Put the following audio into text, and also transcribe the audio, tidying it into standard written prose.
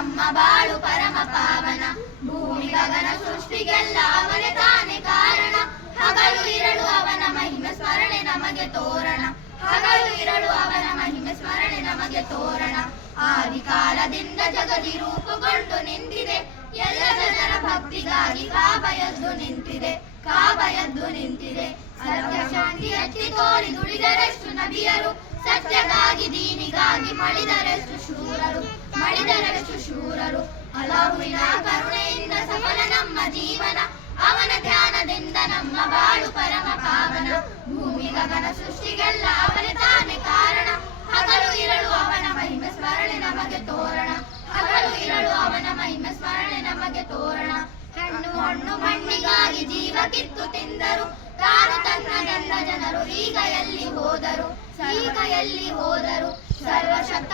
ನಮ್ಮ ಬಾಳು ಪರಮ ಪಾವನ. ಭೂಮಿ ಗಗನ ಸೃಷ್ಟಿಗೆಲ್ಲ ಅವನೇ ತಾನೇ ಕಾರಣ. ಹಗಲು ಇರಳು ಅವನ ಮಹಿಮೆ ಸ್ಮರಣೆ ನಮಗೆ ತೋರಣ. ಹಗಲು ಇರಳು ಅವನ ಮಹಿಮೆ ಸ್ಮರಣೆ ನಮಗೆ ತೋರಣ. ಆದಿಕಾಲದಿಂದ ಜಗದಿ ರೂಪುಗೊಂಡು ನಿಂತಿದೆ. ಎಲ್ಲ ಜನರ ಭಕ್ತಿಗಾಗಿ ಕಾಬ ಎದ್ದು ನಿಂತಿದೆ. ಕಾಬ ಎದ್ದು ನಿಂತಿದೆ. ಸತ್ಯ ಶಾಂತಿ ಎತ್ತಿ ತೋರಿ ದುಡಿದರೆಷ್ಟು ನಬಿಯರು. ಸತ್ಯಕ್ಕಾಗಿ ದೀನಿಗಾಗಿ ಮಡಿದರೆಷ್ಟು ಶೂರರು. ಮಡಿದರೆಷ್ಟು ಶೂರರು. ಅಲ್ಲಾಹುವಿನ ಕರುಣೆಯಿಂದ ಸಫಲ ನಮ್ಮ ಜೀವನ. ಅವನ ಧ್ಯಾನದಿಂದ ನಮ್ಮ ಬಾಳು ಪರಮ ಪಾವನ. ಭೂಮಿ ಗಗನ ಸೃಷ್ಟಿಗೆಲ್ಲ ಅವನೇ ತಾನೇ ಕಾರಣ. ಹಗಲು ಇರಳು ಅವನ ಮಹಿಮೆ ಸ್ಮರಣೆ ನಮಗೆ ತೋರಣ. ಹಗಲು ಇರಳು ಅವನ ಮಹಿಮೆ ಸ್ಮರಣೆ ನಮಗೆ ತೋರಣ. ಹಣ್ಣು ಹಣ್ಣು ಮಣ್ಣಿಗಾಗಿ ಜೀವ ಕಿತ್ತು ತಿಂದರು. ತಾನು ತನ್ನನೆಲ್ಲ ಜನರು ಈಗ ಎಲ್ಲಿ ಹೋದರು. ಈಗ ಎಲ್ಲಿ ಹೋದರು. ಸರ್ವಶಕ್ತ